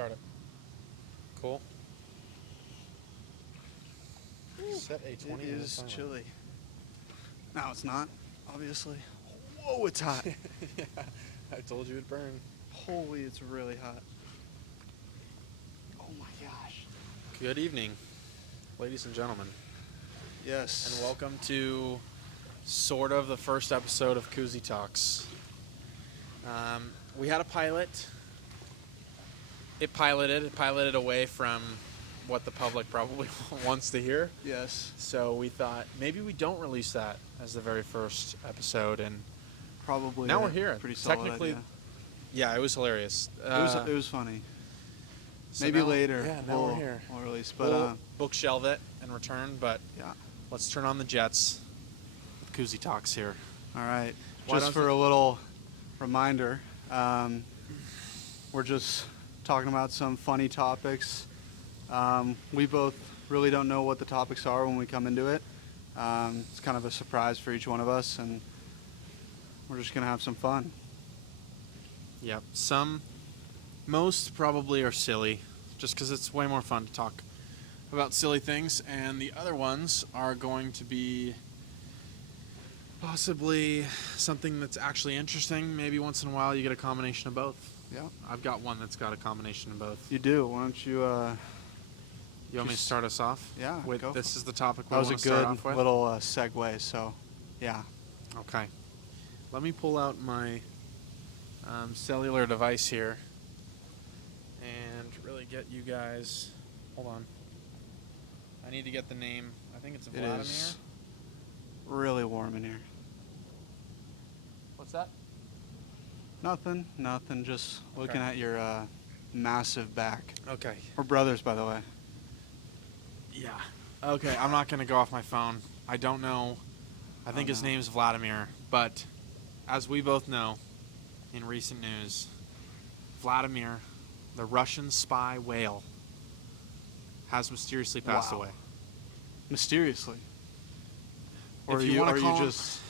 Start it. Cool. Set a 20 It minute is timer. chilly. No, it's not, obviously. Whoa, it's hot. Yeah, I told you it'd burn. Holy, it's really hot. Oh my gosh. Good evening, ladies and gentlemen, Yes. and welcome to sort of the first episode of Cuzzi Talks. We had a pilot. It piloted away from what the public probably wants to hear. Yes. So we thought maybe we don't release that as the very first episode, and Probably. now we're here. Pretty solid Technically, idea. yeah, it was hilarious. It was funny. So Maybe now- later. Yeah, now we're here. We'll release, but We'll bookshelve it and return, but yeah. let's turn on the jets. Cuzzi Talks here. All right. Why Just don't for you- a little reminder, we're just talking about some funny topics. We both really don't know what the topics are when we come into it. It's kind of a surprise for each one of us, and we're just going to have some fun. Yep. Most probably are silly, just because it's way more fun to talk about silly things, and the other ones are going to be possibly something that's actually interesting. Maybe once in a while you get a combination of both. Yeah. I've got one that's got a combination of both. You do. Why don't you... You want me to start us off? Yeah, With go. this is the topic we That was want a to start good off with. little segue, so yeah. Okay. Let me pull out my cellular device here and really get you guys. Hold on. I need to get the name. I think it's It Vladimir. is really warm in here. What's that? Nothing. Just looking Okay. at your massive back. Okay. We're brothers, by the way. Yeah. Okay, I'm not going to go off my phone. I don't know. I think his no. name's Vladimir, but as we both know in recent news, Vladimir, the Russian spy whale, has mysteriously passed Wow. away. Mysteriously. Or If are you you, wanna are you call him- just...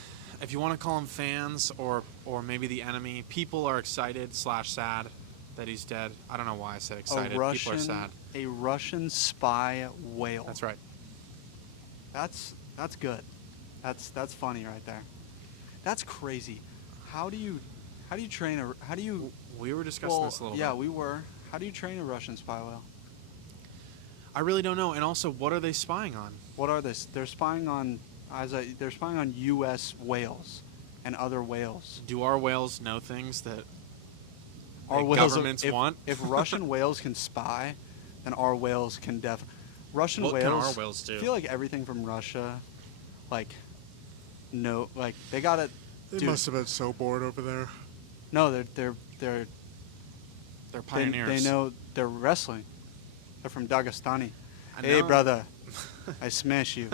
If you want to call him fans or maybe the enemy, people are excited / sad that he's dead. I don't know why I said excited. People are sad. A Russian spy whale. That's right. That's good. That's funny right there. That's crazy. How do you train a how do you We were discussing this a little yeah, bit. we were. How do you train a Russian spy whale? I really don't know. And also, what are they spying on? What are they? They're spying on they're spying on US whales and other whales. Do our whales know things that Our like whales governments if, want? If Russian whales can spy, then our whales can Russian What whales can our whales do? I feel like everything from Russia like they got it. They must have been so bored over there. No, they're pioneers. They know they're wrestling. They're from Dagestani. I Hey, know. brother, I smash you.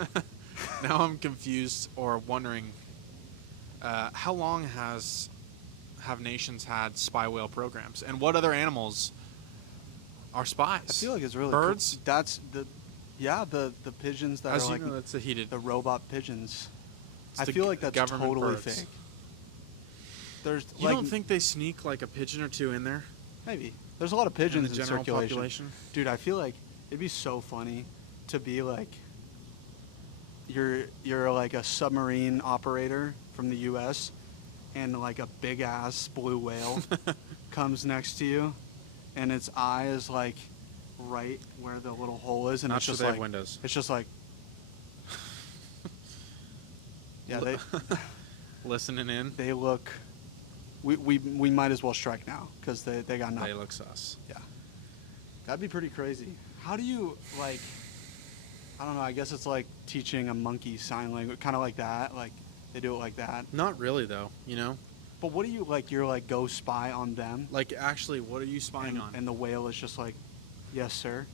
Now I'm confused or wondering, how long have nations had spy whale programs, and what other animals are spies? I feel like it's really birds. Cool. That's the pigeons that As are you like know, that's a heated. the robot pigeons. It's I the feel like that's government totally birds. fake. There's You like don't think they sneak like a pigeon or two in there maybe there's a lot of in pigeons the in general circulation. population? Dude, I feel like it'd be so funny to be like you're like a submarine operator from the US and like a big ass blue whale comes next to you and its eye is like right where the little hole is and Not it's sure just they have like windows. it's just like yeah, Listening in. they look we might as well strike now cuz they got nothing. They look sus. Yeah. That'd be pretty crazy. How do you, like, I don't know, I guess it's like teaching a monkey sign language, kind of like that. Like, they do it like that. Not really though. You know, But what do you, like, you're like, go spy on them? like actually, what are you spying and, on? And the whale is just like, yes, sir,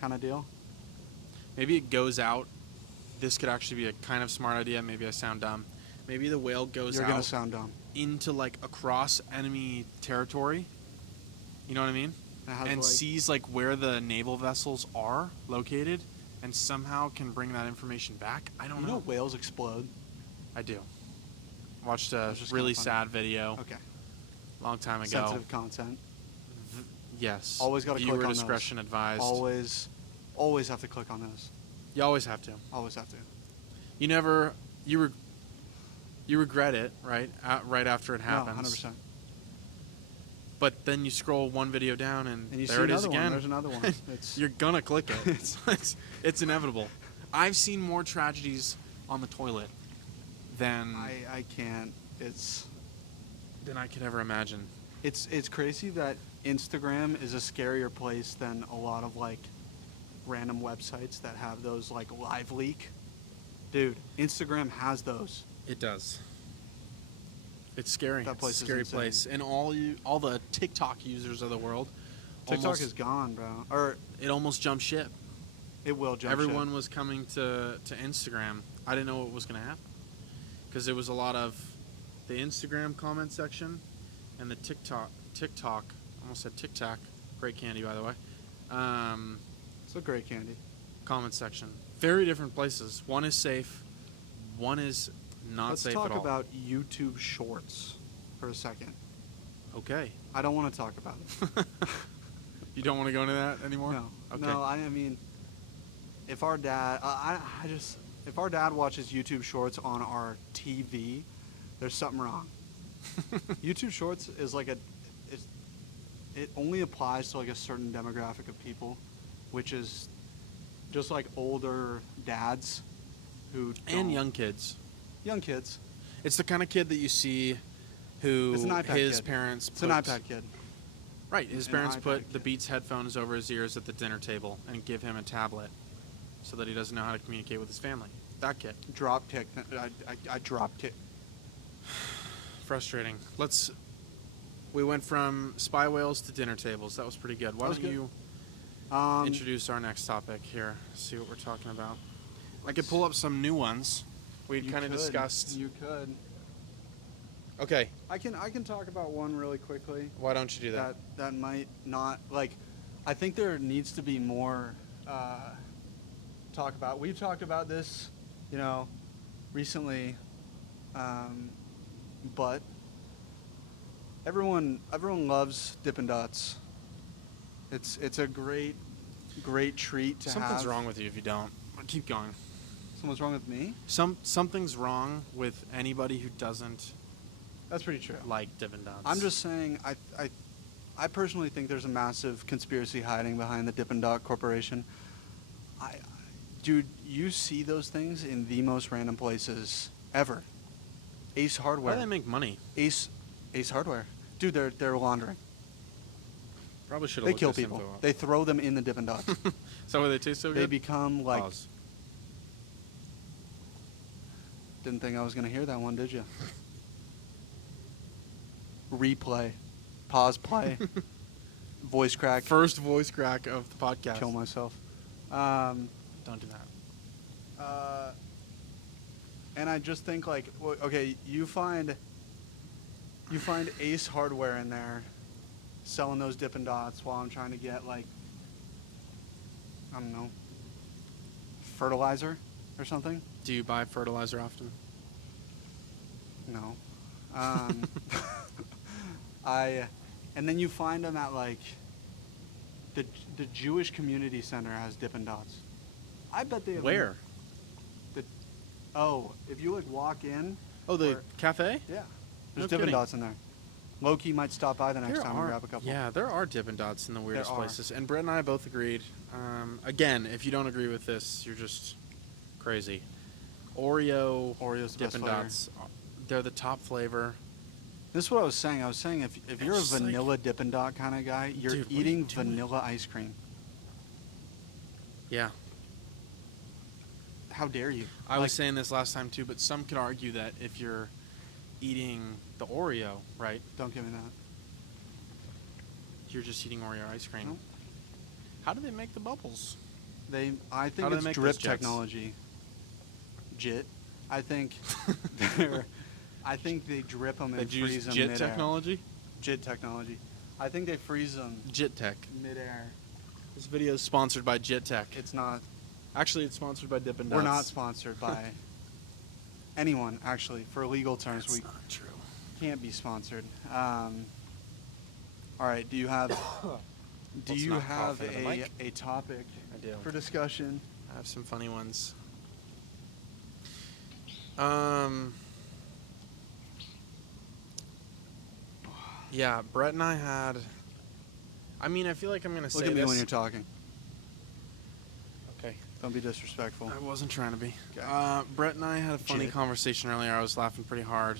kind of deal? Maybe it goes out. This could actually be a kind of smart idea. Maybe I sound dumb. Maybe the whale goes You're out going to sound dumb. into like across enemy territory. You know what I mean? It has, And like- sees like where the naval vessels are located, and somehow can bring that information back. I don't You know. know whales explode? I do. Watched a That's just really kinda funny. sad video Okay. a long time ago. Sensitive content. Yes. Always got to click Viewer on those. discretion advised. Always have to click on those. You always have to. Always have to. You never you regret it, right? Right after it happens. No, 100%. But then you scroll one video down and you there see it is another again. one. There's another one. You're gonna click it. It's inevitable. I've seen more tragedies on the toilet than I can't. than I could ever imagine. It's crazy that Instagram is a scarier place than a lot of like random websites that have those like live leak. Dude, Instagram has those. It does. It's scary. That place it's a is scary insane. place. And all the TikTok users of the world. TikTok is gone, bro. Or it almost jumped ship. it will jump Everyone ship. was coming to Instagram. I didn't know what was going to happen because there was a lot of the Instagram comment section and the TikTok. Almost said TikTok. Great candy, by the way. It's a great candy. Comment section. Very different places. One is safe. One is not Let's safe talk at all. about YouTube Shorts for a second. Okay. I don't want to talk about it. You don't want to go into that anymore? No. Okay. No, I mean, if our dad, if our dad watches YouTube Shorts on our TV, there's something wrong. YouTube Shorts is like it only applies to like a certain demographic of people, which is just like older dads who And don't- young kids. young kids. It's the kind of kid that you see who It's an iPad his kid. parents It's an iPad kid. Right, his An parents iPad put kid. the Beats headphones over his ears at the dinner table and give him a tablet so that he doesn't know how to communicate with his family. That kid. Drop tick. I drop tick. Frustrating. We went from spy whales to dinner tables. That was pretty good. Why That was don't good. you introduce our next topic here? See what we're talking about. I could pull up some new ones. We'd kind of discussed. You could. Okay. I can talk about one really quickly. Why don't you do that? That might not like. I think there needs to be more talk about. We've talked about this, recently, but everyone loves Dippin Dots. It's a great treat to have. Something's wrong with you if you don't. Keep going. Someone's wrong with me? Something's wrong with anybody who doesn't That's pretty true. like Dippin Dots. I'm just saying, I personally think there's a massive conspiracy hiding behind the Dippin' Dot Corporation. Dude, you see those things in the most random places ever. Ace How Hardware. do they make money? Ace Hardware. Dude, they're laundering. Probably should have They looked kill this people. info up. They throw them in the Dippin' Dots. Is that why they taste so They good? become like. Pause. Didn't think I was gonna hear that one, did you? Replay. Pause play. Voice crack. First voice crack of the podcast. Kill myself. Don't do that. And I just think like, okay, you find Ace Hardware in there, selling those Dippin' Dots while I'm trying to get like, I don't know, fertilizer or something. Do you buy fertilizer often? No. And then you find them at like, the Jewish Community Center has Dippin' Dots. I bet they have. Where? If you like walk in. Oh, the or- cafe? Yeah. No There's Dippin' kidding. Dots in there. Loki might stop by the next time and grab a couple. Yeah, there are Dippin' Dots in the weirdest are. places. And Brett and I both agreed. Again, if you don't agree with this, you're just crazy. Oreo's the best Dippin' flavor. Dots, they're the top flavor. This is what I was saying. I was saying if you're a It's just like- vanilla Dippin' Dot kind of guy, you're Dude, what are you eating doing? vanilla ice cream. Yeah. How dare you? I was saying this last time too, but some could argue that if you're eating the Oreo, right, Don't give me that. you're just eating Oreo ice cream. Nope. How do they make the bubbles? I How think do they it's make drip those jets? technology. JIT. I think they drip them They and use freeze them JIT midair. technology? JIT technology. I think they freeze them JIT Tech. midair. This video is sponsored by JIT Tech. It's not. Actually, it's sponsored by Dippin' Dots. We're not sponsored by anyone, actually. For legal terms, That's we not true. can't be sponsored. All right, do you have Do Let's you not have cough into the mic. a topic I do. for discussion? I have some funny ones. Yeah, Brett and I had. I mean, I feel like I'm gonna say Look at me this. when you're talking. Okay. Don't be disrespectful. I wasn't trying to be. Okay. Brett and I had a funny Jit. conversation earlier. I was laughing pretty hard.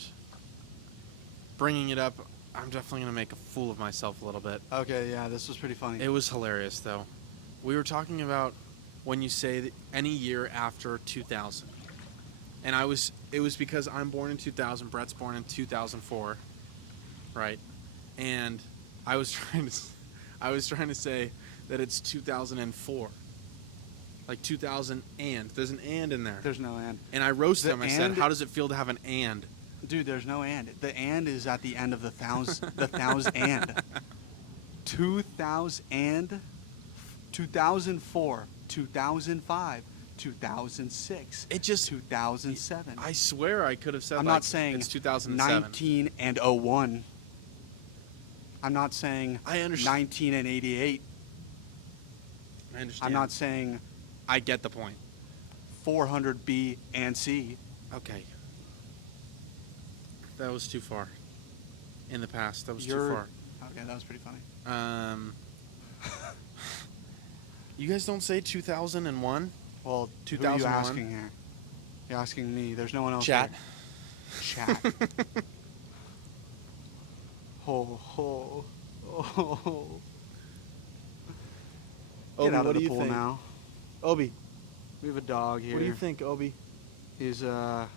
Bringing it up, I'm definitely gonna make a fool of myself a little bit. Okay, yeah, this was pretty funny. It was hilarious, though. We were talking about when you say that any year after 2000, and it was because I'm born in 2000. Brett's born in 2004, right? And I was trying to say that it's 2004, like 2000 and there's an and in there. There's no and. And I roasted The him. I said, and- "How does it feel to have an and?" Dude, there's no and. The and is at the end of the thousand. The thousand and. 2000, 2004, 2005, 2006. It just 2007. I swear I could have said. I'm like, not saying it's 2007. 19 and 01. I'm not saying I understand. 19 and 88. I understand. I'm not saying I get the point. 400B and C. Okay. That was too far. In the past, that was too You're- far. Okay, that was pretty funny. You guys don't say 2001? Well, 2,000. Who are you 2001? asking here? You're asking me. There's no one else Chat. here. Chat. Ho, ho. Oh. Get out of the pool now. Obi, We have a dog here. what do you think, Obi? He's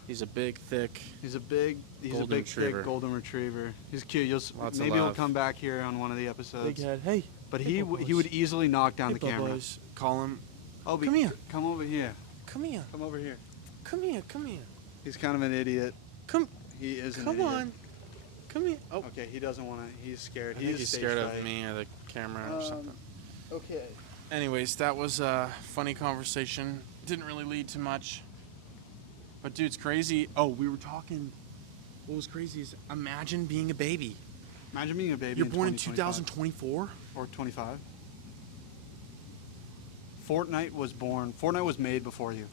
He's a big, thick. a big Golden thick retriever. golden retriever. He's cute. Lots of Maybe he'll love. come back here on one of the episodes. head. Hey. But he would easily knock down the camera. Call him. Obi, Come here. Come over here. Come here. Come over here. Come here. Come here. He's kind of an idiot. Come. He is an Come idiot. on. Come here. Oh. Okay, he doesn't want to. He's scared. I He think is he's stage scared of fright. me or the camera or something. Okay. Anyways, that was a funny conversation. Didn't really lead to much. But dude, it's crazy. Oh, we were talking. What was crazy is imagine being a baby. Imagine being a baby. You're born in 2025. 2024. Or 25. Fortnite was born. Fortnite was made before you.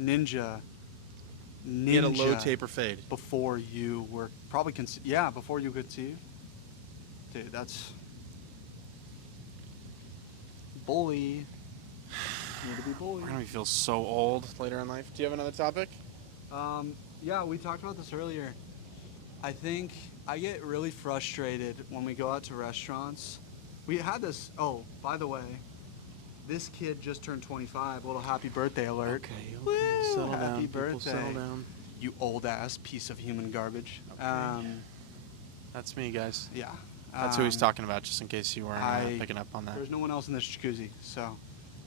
Ninja. He had a low taper fade. Before you were probably before you could see. Dude, that's bully. Need to be bullied. We're gonna feel so old later in life. Do you have another topic? Yeah, we talked about this earlier. I think I get really frustrated when we go out to restaurants. We had this. Oh, by the way, this kid just turned 25. A little happy birthday alert. Okay. Woo, Settle happy down. birthday. People, settle down. You old ass piece of human garbage. Okay. That's me, guys. Yeah. That's who he's talking about, just in case you weren't picking up on that. There's no one else in this jacuzzi, so.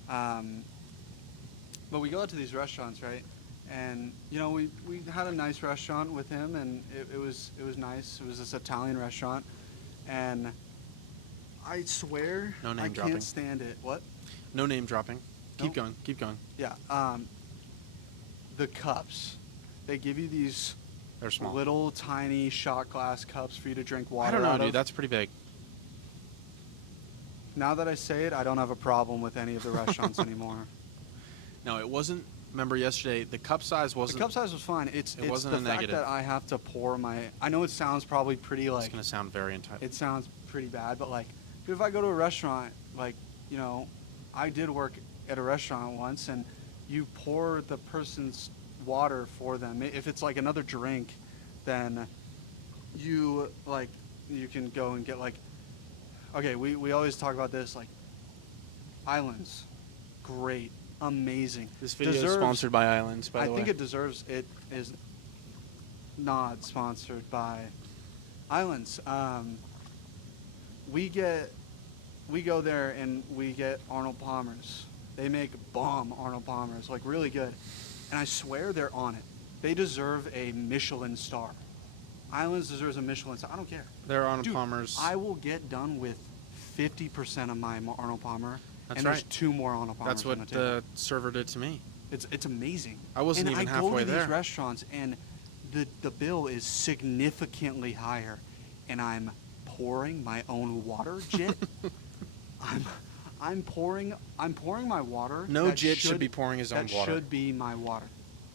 But we go out to these restaurants, right? And we had a nice restaurant with him, and it was nice. It was this Italian restaurant, and I swear No name I dropping. can't stand it. What? No name dropping. Keep Nope. going. Keep going. Yeah. The cups. They give you these They're small. little tiny shot glass cups for you to drink water I don't know, out dude. of. That's pretty big. Now that I say it, I don't have a problem with any of the restaurants anymore. No, it wasn't. Remember yesterday, the cup size The wasn't. cup size was fine. It's wasn't the a fact negative. that I have to pour my. I know it sounds probably pretty It's like gonna sound very entitled. it sounds pretty bad, but like if I go to a restaurant, like I did work at a restaurant once, and you pour the person's water for them. If it's like another drink, then you can go and get like. Okay, we always talk about this like. Islands, great, amazing. This video is Deserves- sponsored by Islands, by the I way. think it deserves. It is not sponsored by Islands. We go there and we get Arnold Palmer's. They make bomb Arnold Palmer's, like really good. And I swear they're on it. They deserve a Michelin star. Islands deserves a Michelin star. I don't care. They're on Dude, Palmer's. I will get done with 50% of my Arnold Palmer. That's and right. there's 2 more Arnold Palmers That's on what the table. the server did to me. It's amazing. I wasn't and even I halfway go to there. these restaurants and the bill is significantly higher, and I'm pouring my own water, Jit. I'm pouring my water. No that Jit should be pouring his own that water. should be my water,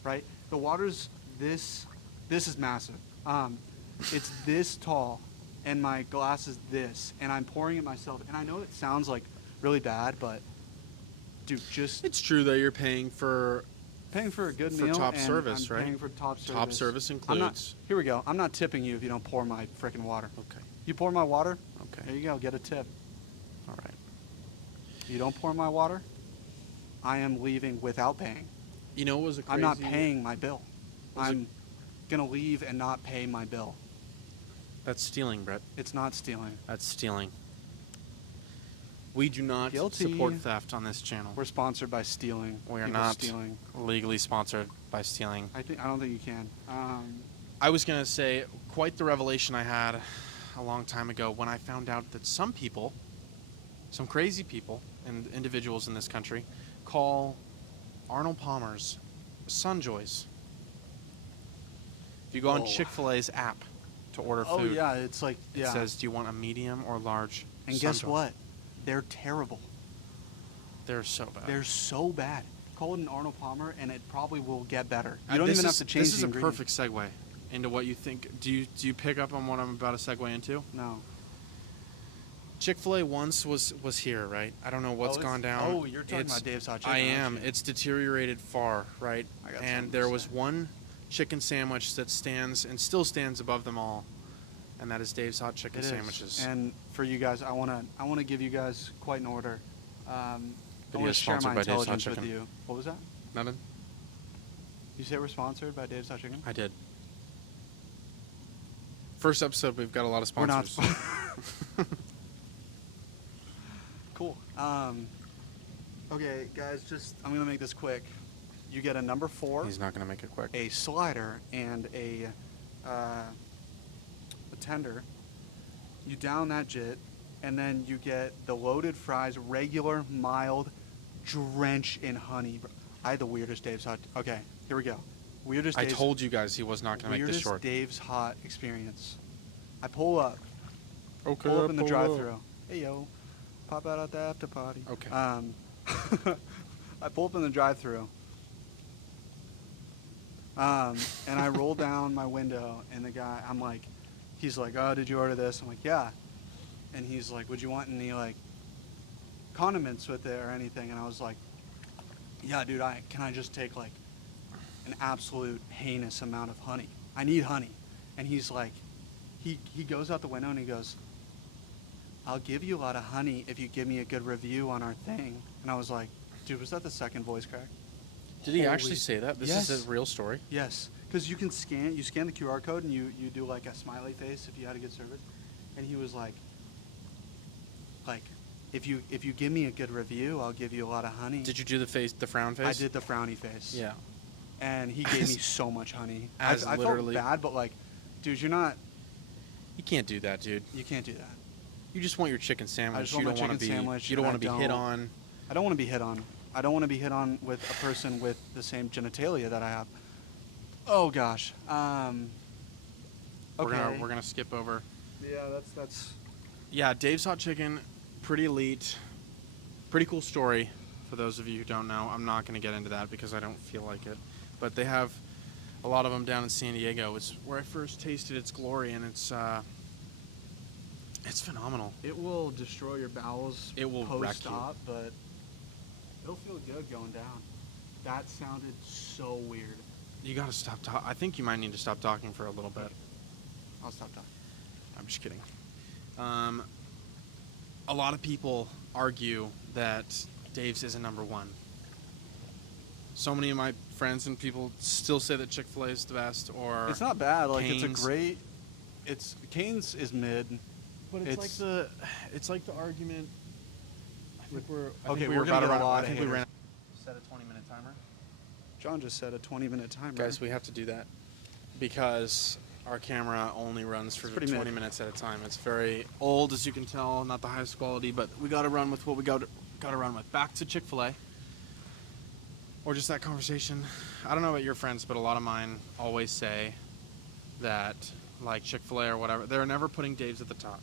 right? The water's this is massive. It's this tall, and my glass is this, and I'm pouring it myself. And I know it sounds like really bad, but dude, just It's true that you're paying for a good for meal top and service, I'm right? paying for top service. Top service I'm not, includes. here we go. I'm not tipping you if you don't pour my freaking water. Okay. You pour my water, Okay. there you go, get a tip. All right. You don't pour my water, I am leaving without paying. You know what was a crazy? I'm not paying my bill. Was it- I'm gonna leave and not pay my bill. That's stealing, Brett. It's not stealing. That's stealing. We do not Guilty. support theft on this channel. We're sponsored by stealing. We are People not stealing. legally sponsored by stealing. I don't think you can. I was going to say, quite the revelation I had a long time ago when I found out that some people, some crazy people and individuals in this country, call Arnold Palmer's Sunjoys. If you go on Whoa. Chick-fil-A's app to order Oh food, yeah, it's like it says, do you want a medium or large And guess Sunjoy? what? They're terrible. They're so bad. They're so bad. Call it an Arnold Palmer, and it probably will get better. You don't This even is- have to change This is the a ingredient. perfect segue into what you think. Do you pick up on what I'm about to segue into? No. Chick-fil-A once was here, right? I don't know what's it's- gone down. oh, you're talking about Dave's Hot Chicken, I aren't am. you? It's deteriorated far, right? I got something And to there was say. one chicken sandwich that stands and still stands above them all, and that is Dave's Hot Chicken It is. Sandwiches. And for you guys, I wanna give you guys quite an order. I Video want to share sponsored my by Dave's Hot intelligence with Chicken. you. What was that? Nothing? You say we're sponsored by Dave's Hot Chicken? I did. First episode, we've got a lot of We're not. sponsors. Cool. Okay, guys, I'm gonna make this quick. You get a number 4, He's not going to make it quick. a slider, and a tender. You down that jit, and then you get the loaded fries, regular, mild, drench in honey. I had the weirdest Dave's Hot. Okay, here we go. Weirdest. I Dave's, told you guys he was not going to make this weirdest short. Dave's Hot experience. I pull up. Okay, Pull up in the drive-thru. Hey yo, pop out at the after party. Okay. I pull up in the drive-thru. And I roll down my window, and the guy, he's like, "Oh, did you order this?" I'm like, "Yeah." And he's like, "Would you want any like condiments with it or anything?" And I was like, "Yeah, dude. Can I just take like an absolute heinous amount of honey? I need honey." And he's like, he goes out the window and he goes, "I'll give you a lot of honey if you give me a good review on our thing." And I was like, "Dude, was that the second voice crack?" Did he Holy- actually say that? This Yes. is a real story? Yes, because you scan the QR code and you do like a smiley face if you had a good service. And he was like, if you give me a good review, I'll give you a lot of honey. Did you do the frown face? I did the frowny face. Yeah. And he gave me so much honey. As I felt literally- bad, but like, dude, you can't You can't do that, dude. do that. You just want your chicken sandwich. I just want you my don't want to chicken be. sandwich, You don't and want to I be hit don't- on. I don't want to be hit on. I don't want to be hit on with a person with the same genitalia that I have. Oh gosh. Okay. We're gonna skip over. Yeah, that's. Yeah, Dave's Hot Chicken, pretty elite, pretty cool story. For those of you who don't know, I'm not gonna get into that because I don't feel like it. But they have a lot of them down in San Diego. It's where I first tasted its glory, and it's phenomenal. It will destroy your bowels. It will wreck you. post-op, but it'll feel good going down. That sounded so weird. You gotta stop talking. I think you might need to stop talking for a little bit. I'll stop talking. I'm just kidding. A lot of people argue that Dave's isn't number one. So many of my friends and people still say that Chick-fil-A is the best, or It's not bad. Like Cane's. it's a great. Cane's is mid. But it's like the argument. I think we're Okay, we we're were gonna about to get a run. lot I of think we haters. ran. Set a 20-minute timer. John just said a 20-minute timer. Guys, we have to do that because our camera only runs for It's pretty 20 mid. minutes at a time. It's very old, as you can tell, not the highest quality, but we got to run with what we got to run with. Back to Chick-fil-A, or just that conversation. I don't know about your friends, but a lot of mine always say that, like Chick-fil-A or whatever, they're never putting Dave's at the top.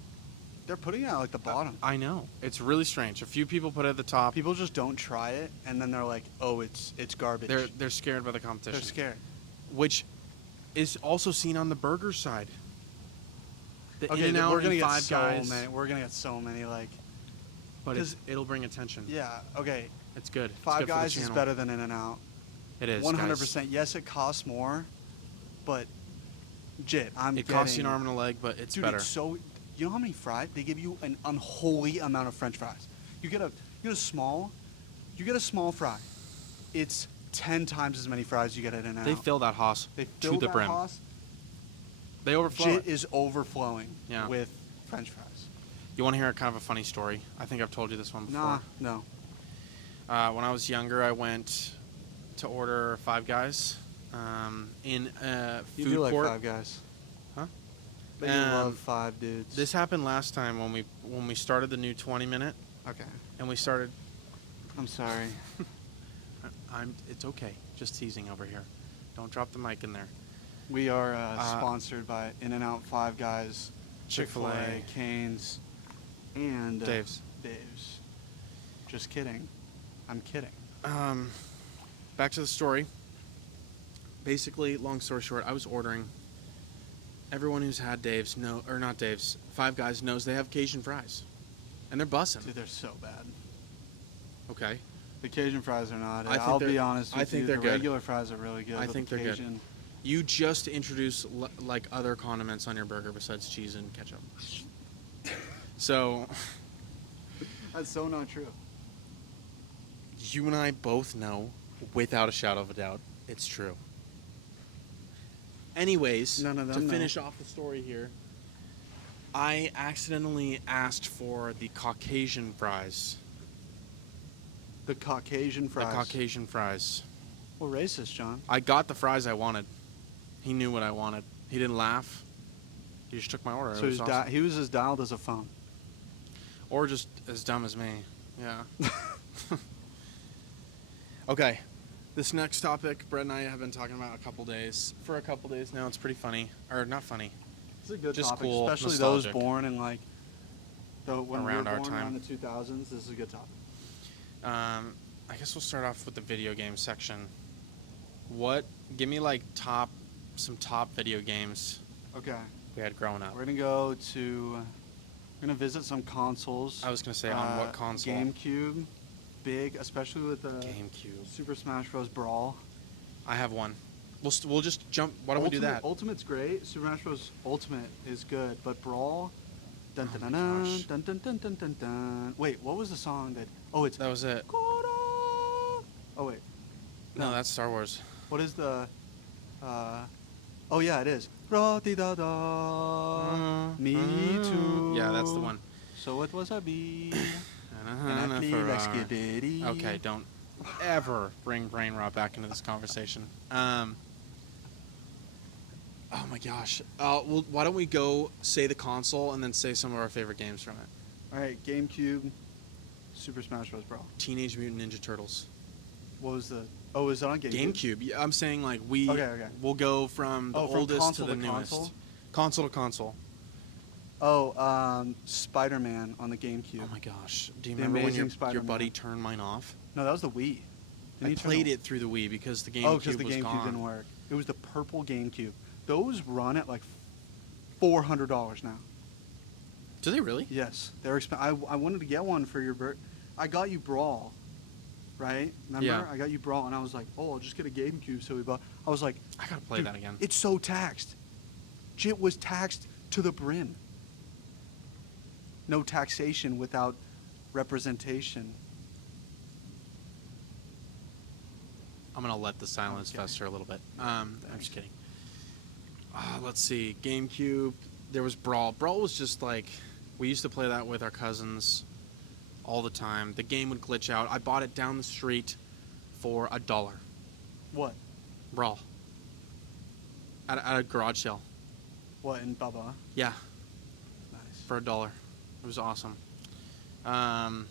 They're putting it at like the bottom. I know. It's really strange. A few people put it at the top. People just don't try it, and then they're like, "Oh, it's garbage." They're scared by the competition. They're scared. Which is also seen on the burger side. The Okay, In-N-Out we're gonna and get Five so Guys. many. We're gonna get so many like. But 'Cause- it'll bring attention. Yeah. Okay. It's good. It's Five good for the Guys is channel. better than In-N-Out. It is. 100%. Yes, it costs more, but legit, It costs you an arm and a leg, but it's Dude, better. it's so. You know how many fries they give you? An unholy amount of French fries. You get a small fry. It's 10 times as many fries you get at In-N-Out. They fill that hoss They to fill the that brim. Hoss. They overflow Jit it. is overflowing Yeah. with French fries. You want to hear kind of a funny story? I think I've told you this one before. Nah, no. When I was younger, I went to order Five Guys in a You food do like court. Five Guys. Huh? But you love Five Dudes. This happened last time when we started the new 20-minute, Okay. and we started. I'm sorry. It's okay. Just teasing over here. Don't drop the mic in there. We are sponsored by In-N-Out, Five Guys, Chick-fil-A, Cane's, and Dave's. Dave's. Just kidding. I'm kidding. Back to the story. Basically, long story short, I was ordering. Everyone who's had Dave's not Dave's, Five Guys knows they have Cajun fries, and they're bussin'. Dude, they're so bad. Okay. The Cajun fries are not. I think I'll they're- be honest with I think you. they're The good. regular fries are really good. I but think the they're good. Cajun, You just introduce like other condiments on your burger besides cheese and ketchup. So, That's so not true. you and I both know, without a shadow of a doubt, it's true. Anyways, None of them to know. finish off the story here, I accidentally asked for the Caucasian fries. The Caucasian fries. The Caucasian fries. Well, racist, John. I got the fries I wanted. He knew what I wanted. He didn't laugh. He just took my order. So It was awesome. he was as dialed as a phone. Or just as dumb as me. Yeah. Okay. This next topic, Brett and I have been talking about for a couple days now. It's pretty funny. Or not funny. It's a good Just topic, cool, especially nostalgic. those born in like when Around we our were born time. around the 2000s. This is a good topic. I guess we'll start off with the video game section. Give me like some top video games Okay, we had growing up. we're gonna visit some consoles. I was going to say, on what console? GameCube, big, especially with the GameCube. Super Smash Bros. Brawl. I have one. We'll just jump. Why don't we do that? Ultimate's great. Super Smash Bros. Ultimate is good, but Brawl. Dun Oh dun my dun gosh. dun dun dun dun dun dun. Wait, what was the song that? Oh, it's. That was it. Oh wait. No, that's Star Wars. What is the? Oh yeah, it is. Ra-di-da-da. Me too. Yeah, that's the one. So it was a bee. And I feel like skibidi. Okay, don't ever bring brain rot back into this conversation. Oh my gosh. Well, why don't we go say the console and then say some of our favorite games from it? All right, GameCube, Super Smash Bros. Brawl. Teenage Mutant Ninja Turtles. What was the? Oh, is that on GameCube? GameCube. Yeah, I'm saying like Okay. we'll go from the Oh, from oldest console to the to newest. console? Console to console. Oh, Spider-Man on the GameCube. Oh my gosh. Do you The remember when Amazing your Spider-Man. buddy turned mine off? No, that was the Wii. Didn't I he turn played the- it through the Wii because the GameCube Oh, because the was GameCube gone. didn't work. It was the purple GameCube. Those run at like $400 now. Do they really? Yes, they're expensive. I wanted to get one for your birthday. I got you Brawl, right? Remember? Yeah. I got you Brawl, and I was like, oh, I'll just get a GameCube. So we bought. I was like, I gotta play dude, that again. It's so taxed. Jit was taxed to the brim. No taxation without representation. I'm gonna let the silence Okay. fester a little bit. I'm just kidding. Let's see. GameCube. There was Brawl. Brawl was just like we used to play that with our cousins all the time. The game would glitch out. I bought it down the street for $1. What? Brawl. At a garage sale. What in Bubba? Yeah, Nice. for $1. It was awesome. I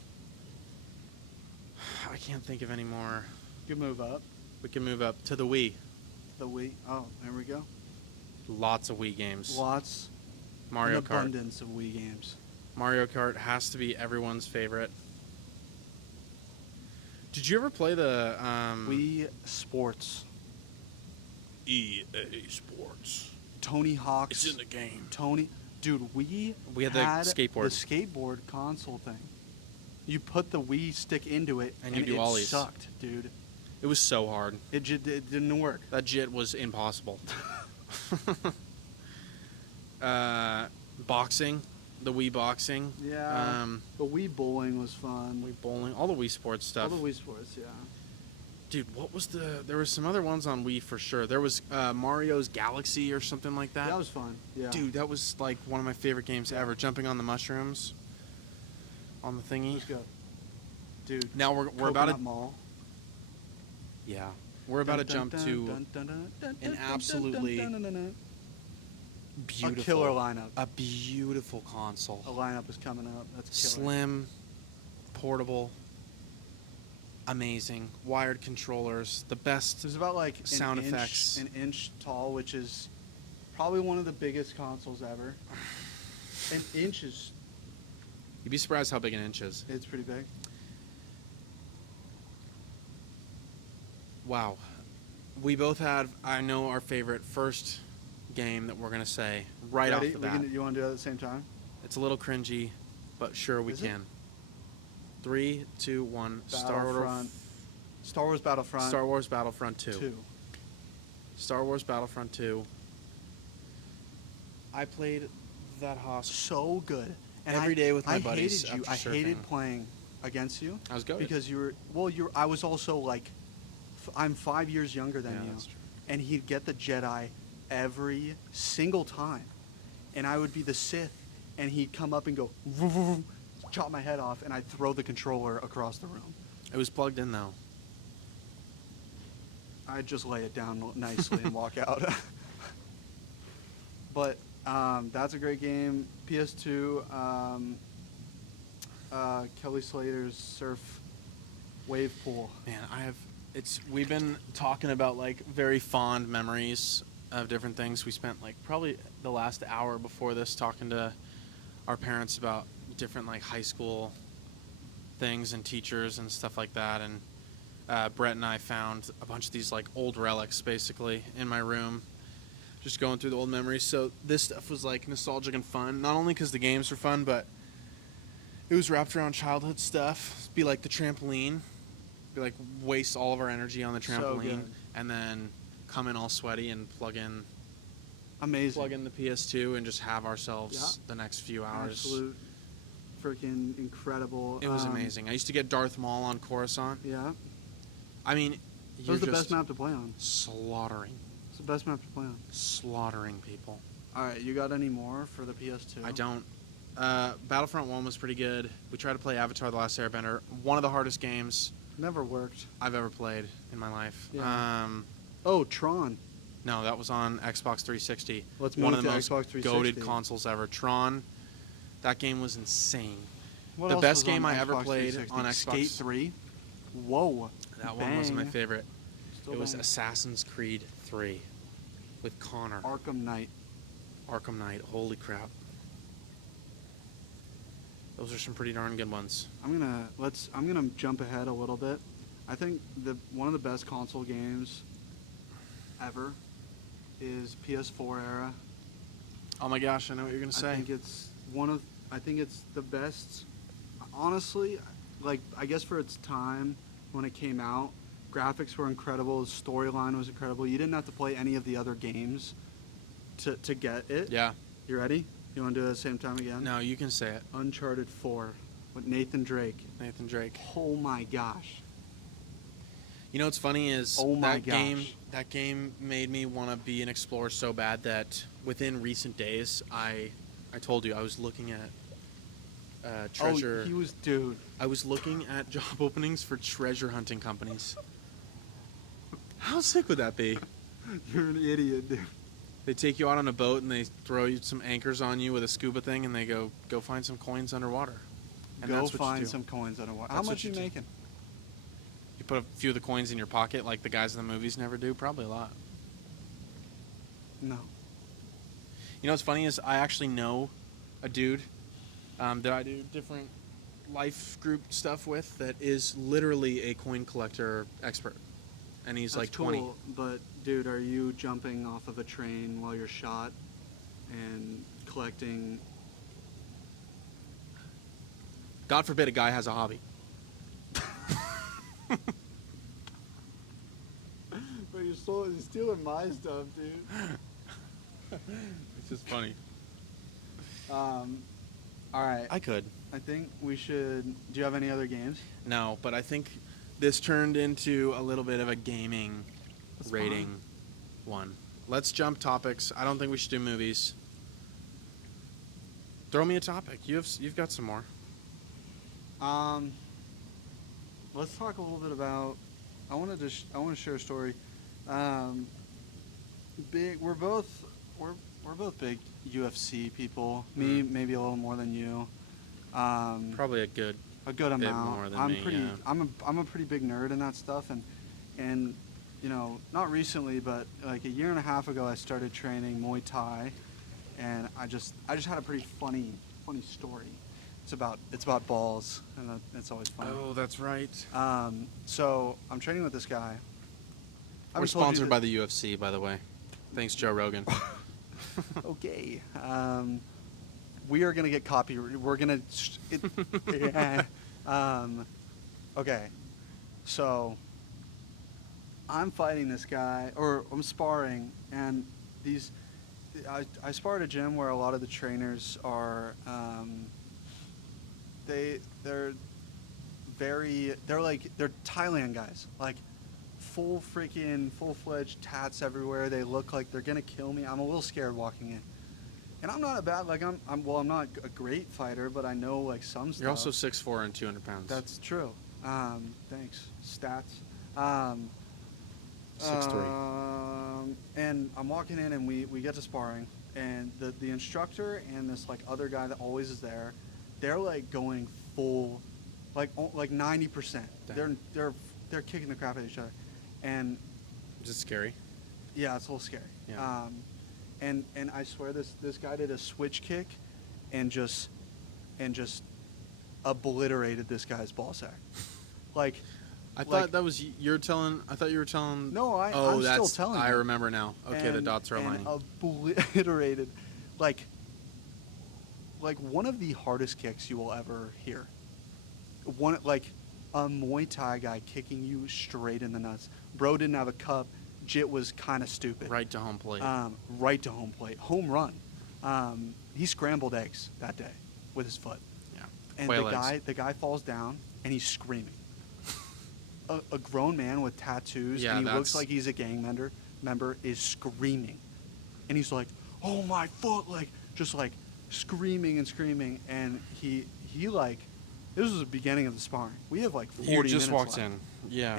can't think of any more. Good move up. We can move up to the Wii. The Wii. Oh, there we go. Lots of Wii games. Lots. Mario An Kart. abundance of Wii games. Mario Kart has to be everyone's favorite. Did you ever play the Wii Sports. EA Sports? Tony Hawk's. It's in the game. Dude, we had the skateboard. The skateboard console thing. You put the Wii stick into it, And you do it ollies. sucked, dude. It was so hard. It didn't work. That jit was impossible. Boxing, the Wii boxing. Yeah. The Wii bowling was fun. Wii bowling, all the Wii Sports stuff. All the Wii Sports, yeah. Dude, what was there was some other ones on Wii for sure. There was Mario's Galaxy or something like that. That was fun. Yeah. Dude, that was like one of my favorite games ever. Jumping on the mushrooms on the thingy. Let's go. Dude. Now we're about to Mall. Yeah. We're about to jump to an absolutely beautiful a killer lineup. A beautiful console. A lineup is coming up. That's killer. Slim, portable, amazing, wired controllers, the best. There's about like sound effects. An inch tall, which is probably one of the biggest consoles ever. An inch is. You'd be surprised how big an inch is. It's pretty big. Wow. We both had, I know, our favorite first game that we're going to say right Ready? off the bat. You want to do it at the same time? It's a little cringy, but sure we Is it? can. 3, 2, 1. Battlefront. Star Wars Battlefront. Star Wars Battlefront 2. 2. Star Wars Battlefront 2. I played that hoss So good. And every day with my buddies. I hated you. after I hated surfing. playing against you. I was good. Because I was also like, I'm 5 years younger than Yeah, you. that's true. And he'd get the Jedi every single time. And I would be the Sith, and he'd come up and go, vroom, vroom, vroom, chop my head off, and I'd throw the controller across the room. It was plugged in though. I'd just lay it down nicely and walk out. But that's a great game. PS2, Kelly Slater's Surf Wave Pool. Man, we've been talking about like very fond memories of different things. We spent like probably the last hour before this talking to our parents about different like high school things and teachers and stuff like that. And Brett and I found a bunch of these like old relics basically in my room, just going through the old memories. So this stuff was like nostalgic and fun, not only because the games were fun, but it was wrapped around childhood stuff. It'd be like the trampoline. Be like waste all of our energy on the So trampoline, good. and then come in all sweaty and plug in Amazing. the PS2 and just have ourselves the next few hours. Absolute freaking incredible. It was amazing. I used to get Darth Maul on Coruscant. Yeah. I mean, That you're was the just best map to play on. slaughtering It's the best map to play on. people. All right, you got any more for the PS2? I don't. Battlefront 1 was pretty good. We tried to play Avatar: The Last Airbender. One of the hardest games Never worked. I've ever played in my life. Yeah. Oh, Tron. No, that was on Xbox 360. Let's One move of the to most Xbox 360. goated consoles ever. Tron. That game was insane. What The else best was on game I ever Xbox played 360? on Xbox. Skate 3. Whoa. That one was my Bang. favorite. Still It was bang. Assassin's Creed 3 with Connor. Arkham Knight. Arkham Knight. Holy crap. Those are some pretty darn good ones. I'm gonna jump ahead a little bit. I think one of the best console games ever is PS4 era. Oh my gosh, I know what you're gonna say. I think it's the best. Honestly, like I guess for its time when it came out, graphics were incredible. The storyline was incredible. You didn't have to play any of the other games to get it. Yeah. You ready? You want to do it at the same time again? No, you can say it. Uncharted 4 with Nathan Drake. Nathan Drake. Oh my gosh. You know what's funny is Oh my that game made me want to be an explorer so bad that within recent days I told you I was looking at treasure. Oh, he was, dude. I was looking at job openings for treasure hunting companies. How sick would that be? You're an idiot, dude. They take you out on a boat and they throw you some anchors on you with a scuba thing and they go find some coins underwater. And Go that's what you find do. some coins underwater. How That's what much you you do. making? You put a few of the coins in your pocket like the guys in the movies never do. Probably a lot. No. You know what's funny is I actually know a dude that I do different life group stuff with that is literally a coin collector expert. And he's That's like 20. cool, but dude, are you jumping off of a train while you're shot and collecting? God forbid a guy has a hobby. But you're stealing my stuff, dude. It's just funny. All right. I could. I think we should. Do you have any other games? No, but I think this turned into a little bit of a gaming That's rating fine. one. Let's jump topics. I don't think we should do movies. Throw me a topic. You've got some more. Let's talk a little bit about. I want to share a story. We're both big UFC people. Me maybe a little more than you. Probably a good good bit amount. more than I'm me, pretty. yeah. I'm a pretty big nerd in that stuff, and you know, not recently, but like a year and a half ago, I started training Muay Thai, and I just had a pretty funny story. It's about balls, and it's always fun. Oh, that's right. So I'm training with this guy. We're sponsored by the UFC, by the way. Thanks, Joe Rogan. Okay. We are gonna get copy. We're gonna. Yeah. Okay. So I'm fighting this guy, or I'm sparring, and I spar at a gym where a lot of the trainers are. They're Thailand guys, like full-fledged tats everywhere. They look like they're gonna kill me. I'm a little scared walking in, and I'm not a bad I'm not a great fighter, but I know like some stuff. You're also 6'4" and 200 pounds. That's true. Thanks. Stats. 6'3". And I'm walking in, and we get to sparring, and the instructor and this like other guy that always is there, they're like going full, like 90%. They're kicking the crap out of each other, and Is it scary? yeah, it's a little scary. Yeah. And I swear this guy did a switch kick, and just obliterated this guy's ball sack, like. I thought that was you're telling. I thought you were telling. No, I'm that's, still telling I you. remember now. Okay, the dots are aligning. Obliterated, like one of the hardest kicks you will ever hear. One like a Muay Thai guy kicking you straight in the nuts. Bro didn't have a cup. Jit was kind of stupid. Right to home plate. Right to home plate. Home run. He scrambled eggs that day with his foot. Yeah. And Quail eggs. the guy falls down and he's screaming. A grown man with tattoos, Yeah, and he looks like he's a gang member is screaming, and he's like, "Oh my foot!" Like just like screaming, and he like, this was the beginning of the sparring. We have like 40 You just minutes walked left. in. Yeah.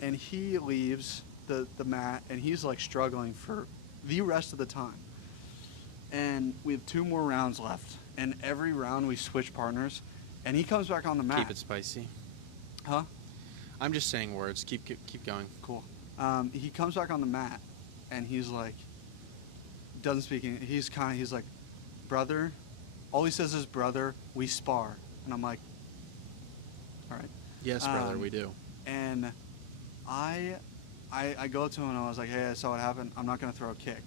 And he leaves the mat, and he's like struggling for the rest of the time. And we have 2 more rounds left, and every round we switch partners, and he comes back on the mat. Keep it spicy. Huh? I'm just saying words. Keep going. Cool. He comes back on the mat, and he's like, doesn't speak English. He's like, brother. All he says is, brother, we spar. And I'm like, all right. Yes, brother, we do. And I go up to him, and I was like, hey, I saw what happened. I'm not going to throw a kick.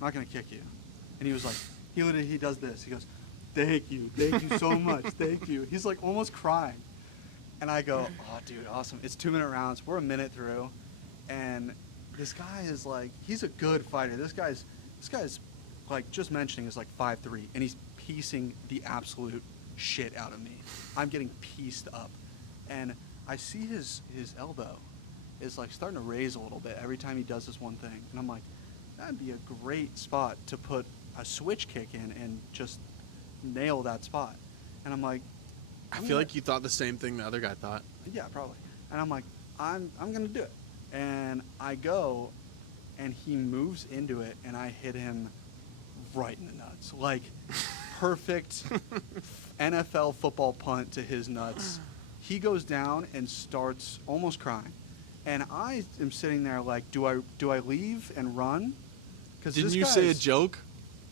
I'm not going to kick you. And he was like, he does this. He goes, thank you so much. Thank you. He's like almost crying. And I go, oh, dude, awesome. It's 2-minute rounds. We're a minute through. And this guy is like, he's a good fighter. This guy's like, just mentioning, is like 5'3", and he's piecing the absolute shit out of me. I'm getting pieced up. And I see his elbow is like starting to raise a little bit every time he does this one thing. And I'm like, that'd be a great spot to put a switch kick in and just nail that spot. And I'm like, I feel like you thought the same thing the other guy thought. yeah, probably. And I'm like, I'm gonna do it. And I go, and he moves into it, and I hit him right in the nuts. Like, perfect NFL football punt to his nuts. He goes down and starts almost crying. And I am sitting there like, do I leave and run? Because Didn't you say a joke?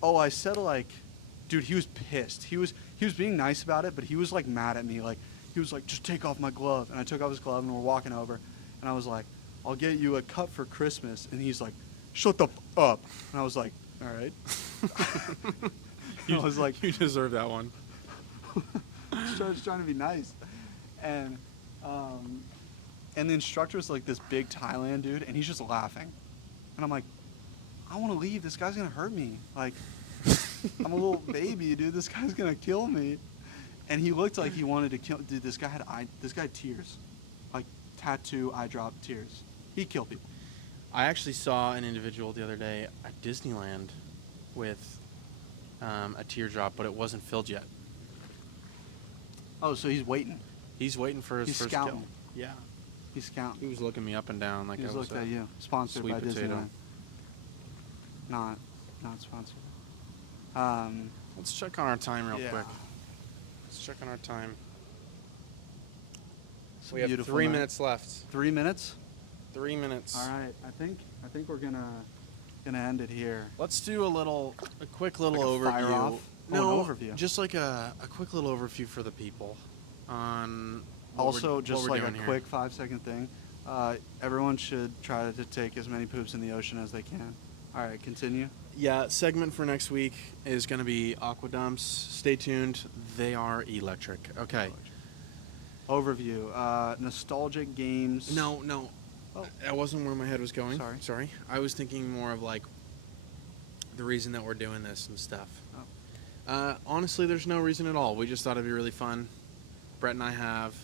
Oh, I said like, dude, he was pissed. he was being nice about it, but he was like mad at me. Like he was like, just take off my glove. And I took off his glove and we're walking over. And I was like, I'll get you a cup for Christmas. And he's like, shut the up. And I was like, all right. I was like, you deserve that one. I was trying to be nice. And the instructor was like this big Thailand dude, and he's just laughing. And I'm like, I want to leave. This guy's going to hurt me. Like, I'm a little baby, dude. This guy's going to kill me. And he looked like he wanted to kill. Dude, this guy had tears. Like, tattoo, eye drop, tears. He killed people. I actually saw an individual the other day at Disneyland with a teardrop, but it wasn't filled yet. Oh, so he's waiting. He's waiting for his He's first scouting. kill. Yeah. He's scouting. He was looking me up and down like He I was was looked at you. Sponsored sweet by potato. Disneyland. Not sponsored. Let's check on our time real Yeah. quick. Let's check on our time. It's a We have beautiful 3 night. minutes left. 3 minutes? 3 minutes. All right. I think we're gonna end it here. Let's do a quick little Like a overview. fire off? No, an overview. just like a quick little overview for the people on. Also, just we're like a doing here. quick 5-second thing. Everyone should try to take as many poops in the ocean as they can. All right, continue. Yeah, segment for next week is going to be aqua dumps. Stay tuned. They are electric. Okay. Overview. Nostalgic games. No. Oh. That wasn't where my head was going. Sorry. I was thinking more of like the reason that we're doing this and stuff. Oh. Honestly, there's no reason at all. We just thought it'd be really fun. Brett and I have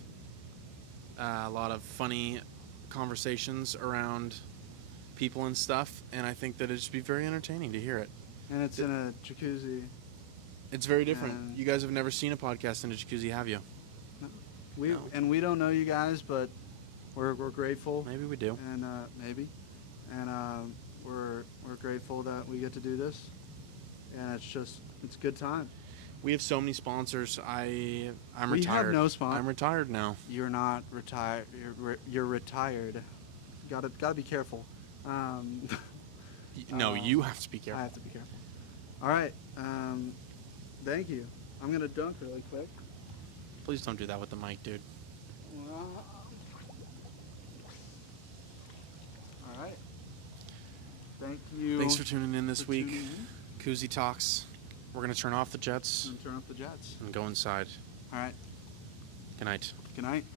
a lot of funny conversations around people and stuff, and I think that it'd just be very entertaining to hear it. And it's in a jacuzzi. It's very different. And- You guys have never seen a podcast in a jacuzzi, have you? No. We don't know you guys, but we're grateful. Maybe we do. And maybe. And we're grateful that we get to do this. And it's a good time. We have so many sponsors. I'm We have retired. no spon- I'm retired now. You're not retired. You're retired. Gotta be careful. No, you have to be careful. I have to be careful. All right. Thank you. I'm gonna dunk really quick. Please don't do that with the mic, dude. All right. Thank you. Thanks for tuning in this for week. tuning in. Cuzzi Talks. We're going to turn off the jets And turn off the jets. and go inside. All right. Good night. Good night.